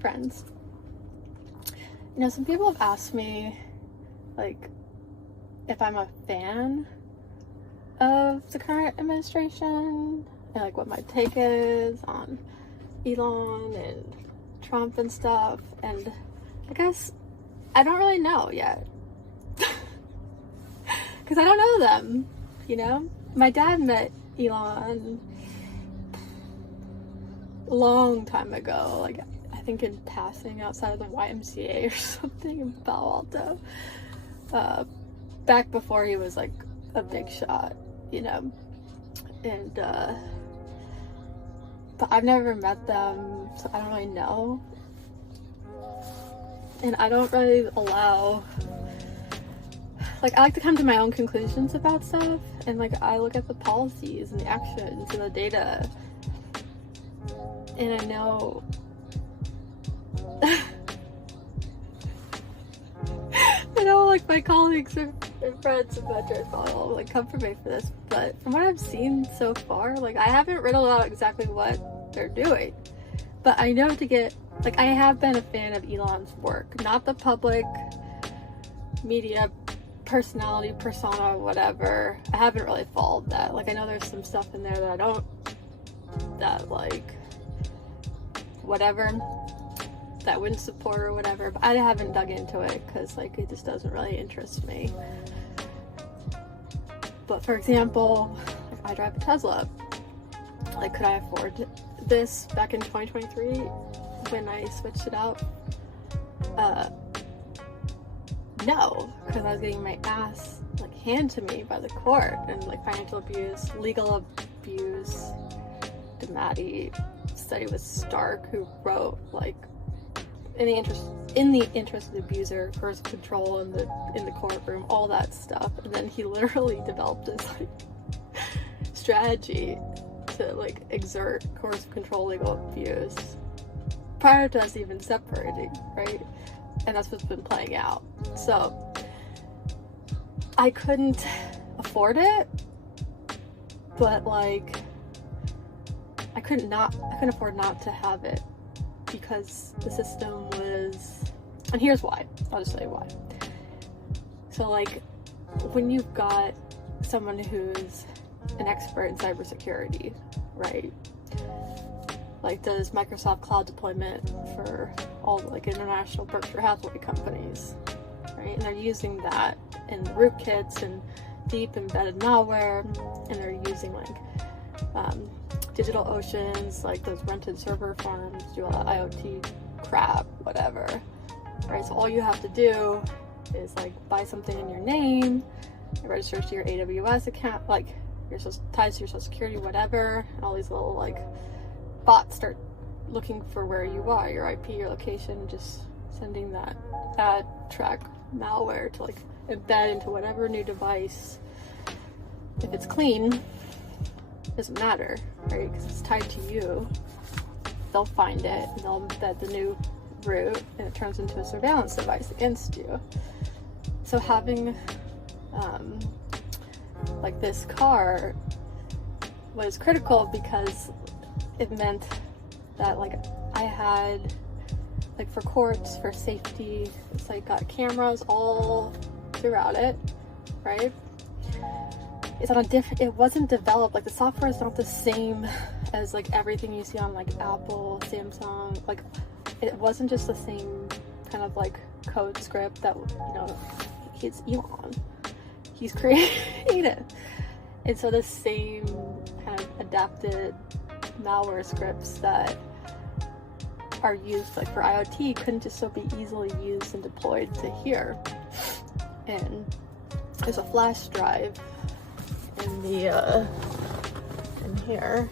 friends. You know, some people have asked me, like, if I'm a fan of the current administration and like what my take is on Elon and Trump and stuff, and I guess I don't really know yet because I don't know them, you know. My dad met Elon a long time ago, like I think in passing outside of the YMCA or something in Palo Alto, back before he was like a big shot, you know. And but I've never met them, so I don't really know, and I don't really allow, like, I like to come to my own conclusions about stuff, and like I look at the policies and the actions and the data, and I know I know, like, my colleagues and friends and veterans probably all like come for me for this, but from what I've seen so far, like, I haven't riddled out exactly what they're doing, but I know to get, like, I have been a fan of Elon's work, not the public media personality, persona, whatever. I haven't really followed that. Like, I know there's some stuff in there that I don't, that, like, whatever, that I wouldn't support or whatever, but I haven't dug into it because, like, it just doesn't really interest me. But for example, if I drive a Tesla, like, could I afford this back in 2023 when I switched it out? No, because I was getting my ass, like, handed to me by the court, and like financial abuse, legal abuse. DeMatti studied with Stark, who wrote, like, in the interest of the abuser, coercive control in the courtroom, all that stuff, and then he literally developed this, like, strategy to, like, exert coercive control, legal abuse prior to us even separating, right? And that's what's been playing out. So I couldn't afford it, but, like, I couldn't afford not to have it, because the system was, and here's why. I'll just tell you why. So, like, when you've got someone who's an expert in cybersecurity, right? Like, does Microsoft cloud deployment for all, like, international Berkshire Hathaway companies, right? And they're using that in rootkits and deep embedded malware, and they're using, like, digital oceans, like those rented server farms, do all that IoT crap, whatever, right? So all you have to do is, like, buy something in your name, it registers to your AWS account, like, you're ties to your social security, whatever, and all these little, like, bots start looking for where you are, your IP, your location, just sending that ad track malware to, like, embed into whatever new device. If it's clean, doesn't matter, right? Because it's tied to you. They'll find it, and they'll embed the new root, and it turns into a surveillance device against you. So having like, this car was critical because it meant that, like, I had, like, for courts, for safety, it's like got cameras all throughout it, right? It's on a different, it wasn't developed, like, the software is not the same as, like, everything you see on, like, Apple, Samsung, like, it wasn't just the same kind of, like, code script that, you know, it's Elon, he's creative, and so the same kind of adapted malware scripts that are used, like, for IoT couldn't just so be easily used and deployed to here. And there's a flash drive in the in here.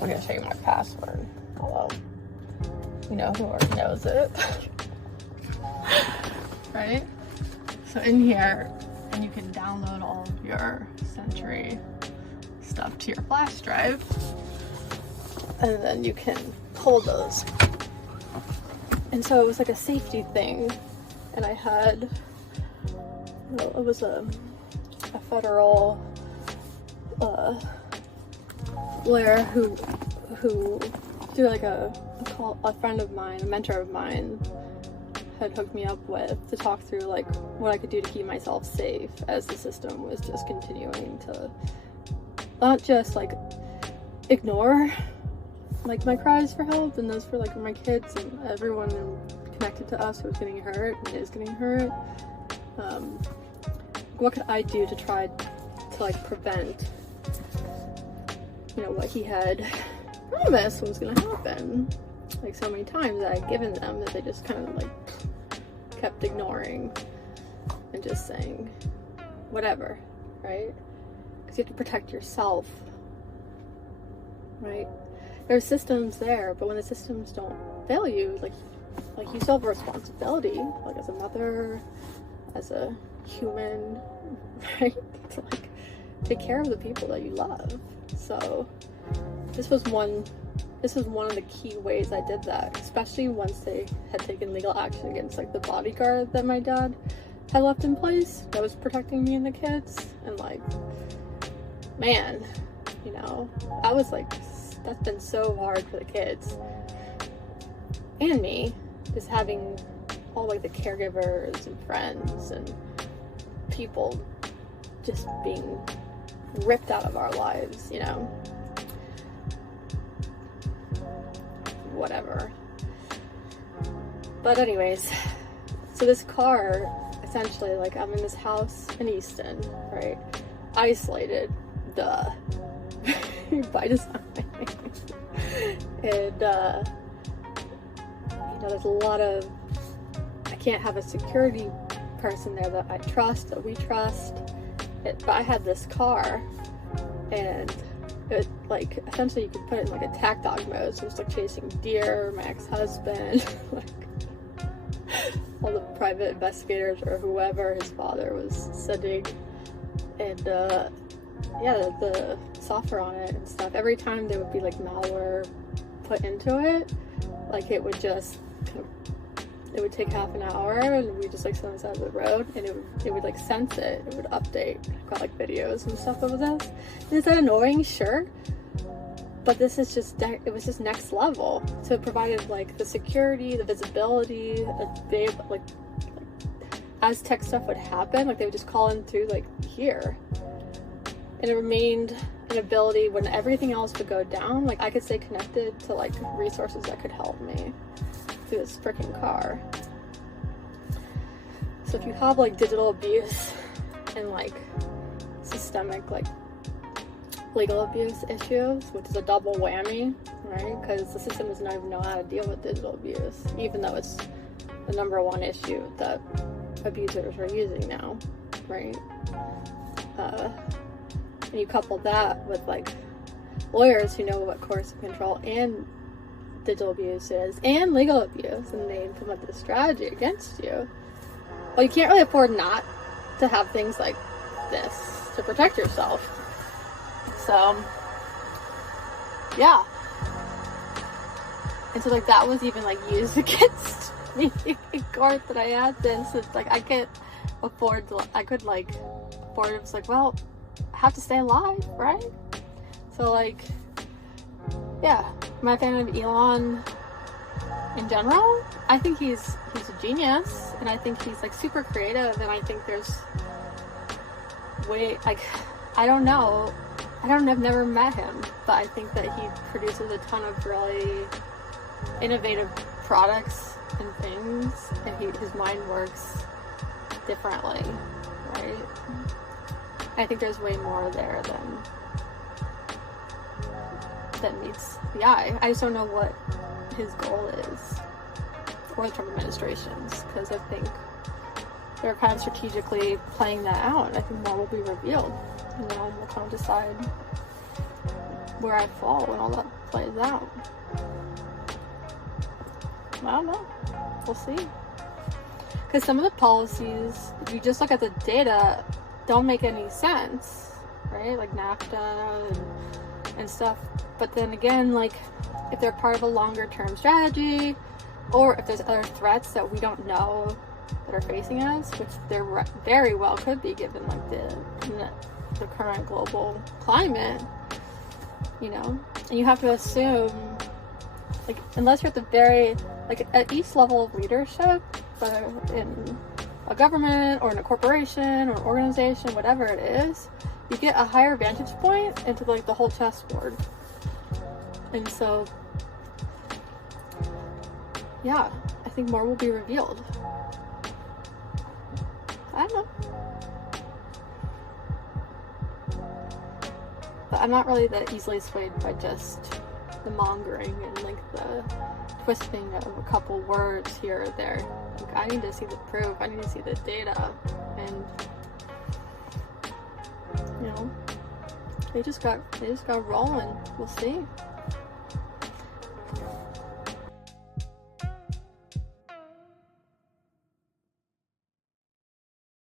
I'm gonna show you my password, although you know who already knows it. Right? So in here, and you can download all of your Sentry stuff to your flash drive, and then you can pull those. And so it was like a safety thing, and I had, it was a federal lawyer who through like a friend of mine, a mentor of mine, had hooked me up with to talk through like what I could do to keep myself safe as the system was just continuing to not just like ignore like my cries for help and those for like my kids and everyone connected to us who was getting hurt and is getting hurt. What could I do to try to like prevent, you know, what he had promised was gonna happen? Like so many times that I'd given them that they just kind of like kept ignoring and just saying whatever, right? Because you have to protect yourself, right? There's systems there, but when the systems don't fail you, like you still have a responsibility, like as a mother, as a human, right? To like take care of the people that you love. So this was one of the key ways I did that, especially once they had taken legal action against like the bodyguard that my dad had left in place that was protecting me and the kids. And like, man, you know, I was like, that's been so hard for the kids and me, just having all like the caregivers and friends and people just being ripped out of our lives, you know. Whatever. But anyways, so this car, essentially, like I'm in this house in Easton, right? Isolated, duh, by design. And, you know, there's a lot of, I can't have a security person there that I trust, that we trust. But I had this car, and it, like, essentially you could put it in like attack dog mode, so it's like chasing deer, my ex-husband, like all the private investigators or whoever his father was sending. And yeah, the software on it and stuff, every time there would be like malware put into it, like it would just kind of, it would take half an hour and we just like sit on the side of the road and it would like sense it would update. I've got like videos and stuff of this. Is that annoying? Sure. But this is just, it was just next level. So it provided like the security, the visibility, like as tech stuff would happen, like they would just call in through like here. And it remained an ability when everything else would go down, like I could stay connected to like resources that could help me through this freaking car. So if you have like digital abuse and like systemic like legal abuse issues, which is a double whammy, right? Because the system does not even know how to deal with digital abuse, even though it's the #1 issue that abusers are using now, right? And you couple that with like lawyers who know what coercive control and digital abuse is and legal abuse, and they implement this strategy against you. Well, you can't really afford not to have things like this to protect yourself. So yeah, and so like that was even like used against me in court, that I had this. It's like I could afford to, it's like, well, I have to stay alive, right? So like, yeah, am I a fan of Elon in general? I think he's a genius, and I think he's like super creative, and I think there's like, I don't know, I've never met him, but I think that he produces a ton of really innovative products and things, and his mind works differently, right? I think there's way more there than meets the eye. I just don't know what his goal is, or the Trump administration's, because I think they're kind of strategically playing that out, and I think more will be revealed. You know, we'll kind of decide where I fall when all that plays out. I don't know. We'll see. Because some of the policies, if you just look at the data, don't make any sense, right? Like NAFTA and stuff. But then again, like, if they're part of a longer term strategy, or if there's other threats that we don't know that are facing us, which there very well could be, given like the the current global climate, you know, and you have to assume, like, unless you're at the very, like, at each level of leadership, whether in a government or in a corporation or an organization, whatever it is, you get a higher vantage point into, like, the whole chessboard. And so, yeah, I think more will be revealed. I don't know. But I'm not really that easily swayed by just the mongering and, like, the twisting of a couple words here or there. Like, I need to see the proof. I need to see the data. And, you know, they just got rolling. We'll see.